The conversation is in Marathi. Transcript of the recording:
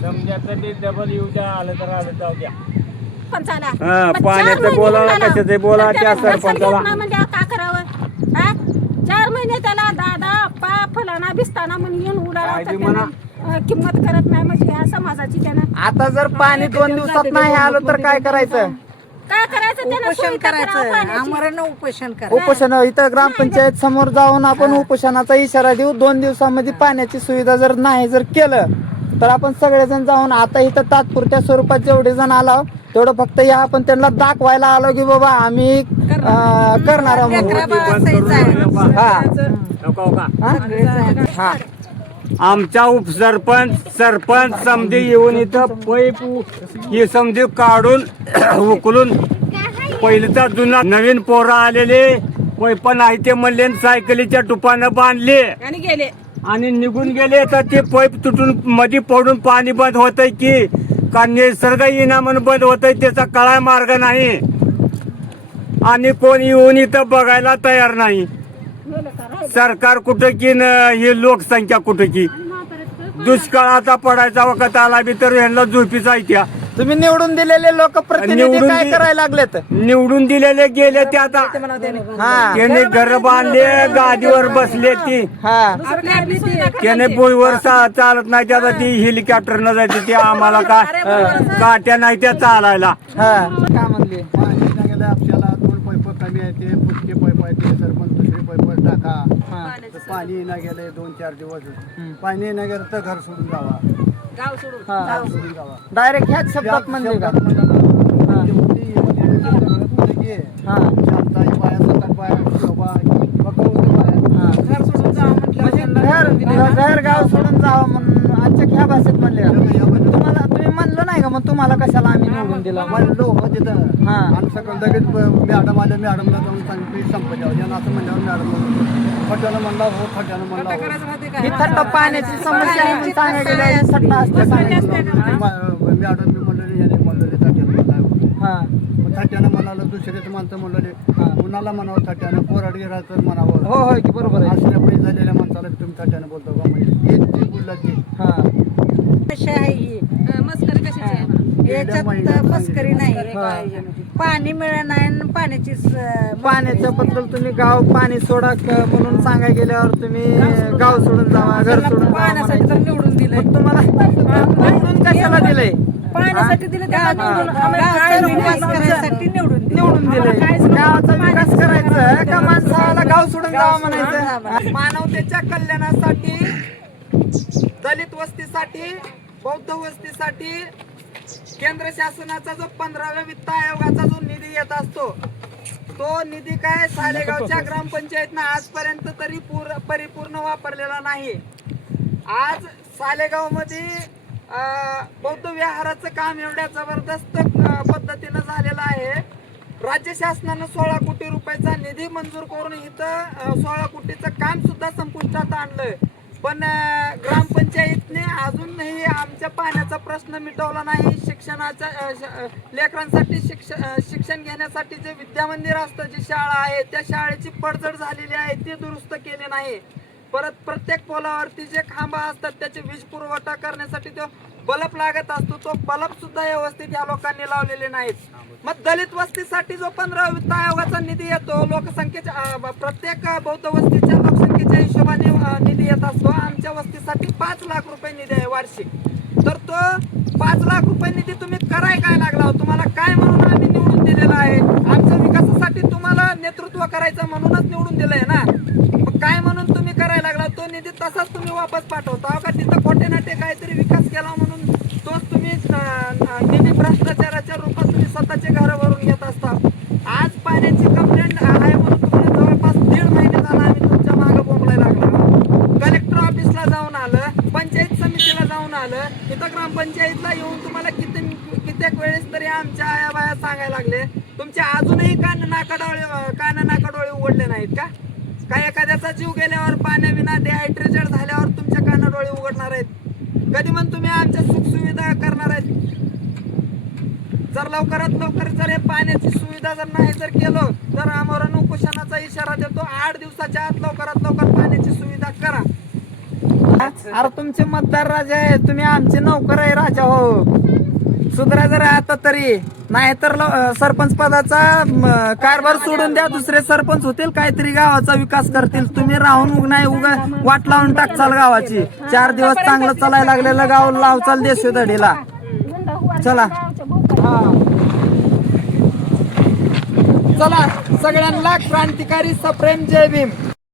समजायचं ते डबल येऊ द्या, आलं तर आलं, जाऊ द्या. पाण्याचं बोला कशाचं बोला त्या सरपंचाला म्हणजे का करावं हा? 4 महिने त्याला दादा पा फलाना बिस्ताना म्हणून येऊन उडाला किंमत करत नाही म्हणजे या समाजाची त्यानं. आता जर पाणी 2 दिवसात नाही आलं तर काय करायचं? काय करायचं त्यानं? उपोषण सुविधा करावं करायचं, पाण्याची. आमरण उपोषण करायचं. उपोषण इथं ग्रामपंचायत समोर जाऊन आपण उपोषणाचा इशारा देऊ. 2 दिवसामध्ये पाण्याची सुविधा जर नाही जर केलं तर आपण सगळेजण जाऊन आता इथं तात्पुरत्या स्वरूपात जेवढे जण आलो तेवढं फक्त या आपण त्यांना दाखवायला आलो की बाबा आम्ही करणार आहोत. लेकरं बाळं सहीच आहे. हा आमच्या उपसरपंच सरपंच समजे येऊन इथं पैप हे समजे काढून उकलून पहिलेचा जुना नवीन पोरं आलेले पैप नाही ते म्हणले सायकलीच्या टुपानं बांधले आणि गेले आणि निघून गेले तर ते पैप तुटून मध्ये पडून पाणी बंद होतंय की का निसर्ग येईना म्हणून बंद होतंय त्याचा कळा मार्ग नाही आणि कोण येऊन इथं बघायला तयार नाही. सरकार कुठं की ही लोकसंख्या कुठं की दुष्काळाचा पडायचा वखत आला बी तर ह्यांना झोपीचा इत्या. तुम्ही निवडून दिलेले लोकप्रतिनिधी काय करायला लागलेत? निवडून दिलेले गेले ते आता हा त्याने घर बांधले गादीवर बसले ती हा त्याने बोईवर चालत नाही त्याचा ती हेलिकॉप्टर न जायचं ते आम्हाला का काट्या नाही त्या चालायला. हा काय म्हणले? पाणी नाही गेलं आपल्याला 2 पैप कमी आहे ते फुटके पैप आहे ते सरपंच दुसरे पैप टाका. तर पाणी नाही गेले 2-4 दिवस पाणी नाही गेलं तर घर सोडून जावा, गाव सोडून जावा. डायरेक्ट ह्याच शब्दात म्हणले का? घर गाव सोडून जावं म्हणून आजच्या ह्या भाषेत म्हणले का? तुम्हाला तुम्ही म्हणलं नाही का मग तुम्हाला कशाला आम्ही निवडून दिला? म्हणलो हो तिथं हा. आणि सकाळ लगेच मॅडम आले, मॅडमला जाऊन सांगितलं संपल्यावर यांना असं म्हणल्यावर मॅडम खट्यानं म्हणला हो खट्यानं म्हणला ही थट्टा पाण्याची समस्या आहे म्हणून सांगायला गेलं, थट्टा असते सांगायचं. मॅडम मी म्हणलेले याने म्हणलेले थट्यानं म्हणला हा मग थट्यानं म्हणालं दुसरेच माणसं म्हणलेले कुणाला म्हणावं थट्यानं कोराड गेराचं म्हणावं. हो हो की बरोबर आहे. असल्या पैसे झालेल्या माणसाला तुम्ही थट्यानं बोलतो का म्हणजे ते बोलला ते हा कशी आहे ही? मस्करी कशाची आहे? याच्यात मस्करी नाही. पाणी मिळत नाही आणि पाण्याची पाण्याच्या बद्दल तुम्ही गाव पाणी सोडा म्हणून सांगायला गेल्यावर तुम्ही गाव सोडून जावा, घर सोडून जावा पाण्यासाठी तर म्हणायचं. निवडून दिलंय. मग तुम्हाला निवडून कशाला दिलंय? पाण्यासाठी दिलं गावाचा विकास करायसाठी निवडून दिलंय. गावाचा विकास करायचा का माणसाला गाव सोडून जावा म्हणायचं? मानवतेच्या कल्याणासाठी, दलित वस्तीसाठी, बौद्ध वस्तीसाठी केंद्र शासनाचा जो 15व्या वित्त आयोगाचा जो निधी येत असतो तो निधी काय सालेगावच्या ग्रामपंचायतनं आजपर्यंत तरी परिपूर्ण वापरलेला नाही. आज सालेगाव मध्ये बौद्ध विहाराचं काम एवढ्या जबरदस्त पद्धतीनं झालेलं आहे. राज्य शासनानं 16 कोटी रुपयाचा निधी मंजूर करून इथं 16 कोटीचं काम सुद्धा संपुष्टात आणलंय. पण ग्रामपंचायतने अजूनही आमच्या पाण्याचा प्रश्न मिटवला नाही. शिक्षणाच्या लेकरांसाठी शिक्षण घेण्यासाठी जे विद्यामंदिर असतं, जी शाळा आहे त्या शाळेची पडझड झालेली आहे ती दुरुस्त केली नाही. परत प्रत्येक पोलावरती जे खांबा असतात त्याचे वीज पुरवठा करण्यासाठी तो बल्ब लागत असतो, तो बल्ब सुद्धा व्यवस्थित या लोकांनी लावलेले नाहीत. मग दलित वस्तीसाठी जो 15 वित्त आयोगाचा निधी येतो लोकसंख्येच्या प्रत्येक बौद्ध वस्तीच्या लोकसंख्येच्या हिशोबाने निधी येत असतो. आमच्या वस्तीसाठी 5 लाख रुपये निधी आहे वार्षिक. तर तो 5 लाख रुपये निधी तुम्ही कराय काय लागला? तुम्हाला काय म्हणून आम्ही निवडून दिलेला आहे? आमच्या विकासासाठी तुम्हाला नेतृत्व करायचं म्हणूनच निवडून दिलंय ना. मग काय म्हणून तुम्ही करायला लागला? तो निधी तसाच तुम्ही वापस पाठवता का? तिथं खोटे नाटे काहीतरी विकास केला म्हणून तोच तुम्ही निधी भ्रष्टाचाराच्या रूपात तुम्ही स्वतःचे घर भरून घेत असता. आज पाण्याची कंप्लेंट आहे म्हणून तुम्हाला जवळपास 1.5 महिने झाला आम्ही तुमच्या मागं बोंबलायला लागलो. कलेक्टर ऑफिसला जाऊन आलं, पंचायत समितीला जाऊन आलं, इथं ग्रामपंचायतला येऊन तुम्हाला कित्येक वेळेस तरी आमच्या आया बाया सांगायला लागले. तुमच्या अजूनही कान नाकाडोळे उघडले नाहीत का? काय एखाद्याचा जीव गेल्यावर पाण्याविना डिहायड्रेटेड झाल्यावर तुमच्या कानाडोळे उघडणार आहेत? कधी पण तुम्ही आमच्या सुखसुविधा करणार आहेत? जर लवकरात लवकर जर हे पाण्याची सुविधा जर नाही जर केलं तर आमरण उपोषणाचा इशारा देतो. 8 दिवसाच्या आत लवकरात लवकर पाण्याची सुविधा करा. अरे तुमचे मतदार राजा आहे, तुम्ही आमचे नौकर आहे राजा हो. सुधरा जरा आता तरी, नाहीतर सरपंच पदाचा कारभार सोडून द्या, दुसरे सरपंच होतील, काहीतरी गावाचा विकास करतील. तुम्ही राहून नाही उगा वाट लावून टाकचाल गावाची. 4 दिवस चांगलं चालायला लागलेलं गाव लावचाल देशोधडीला. चला चला, सगळ्यांना क्रांतिकारी सप्रेम जय भीम.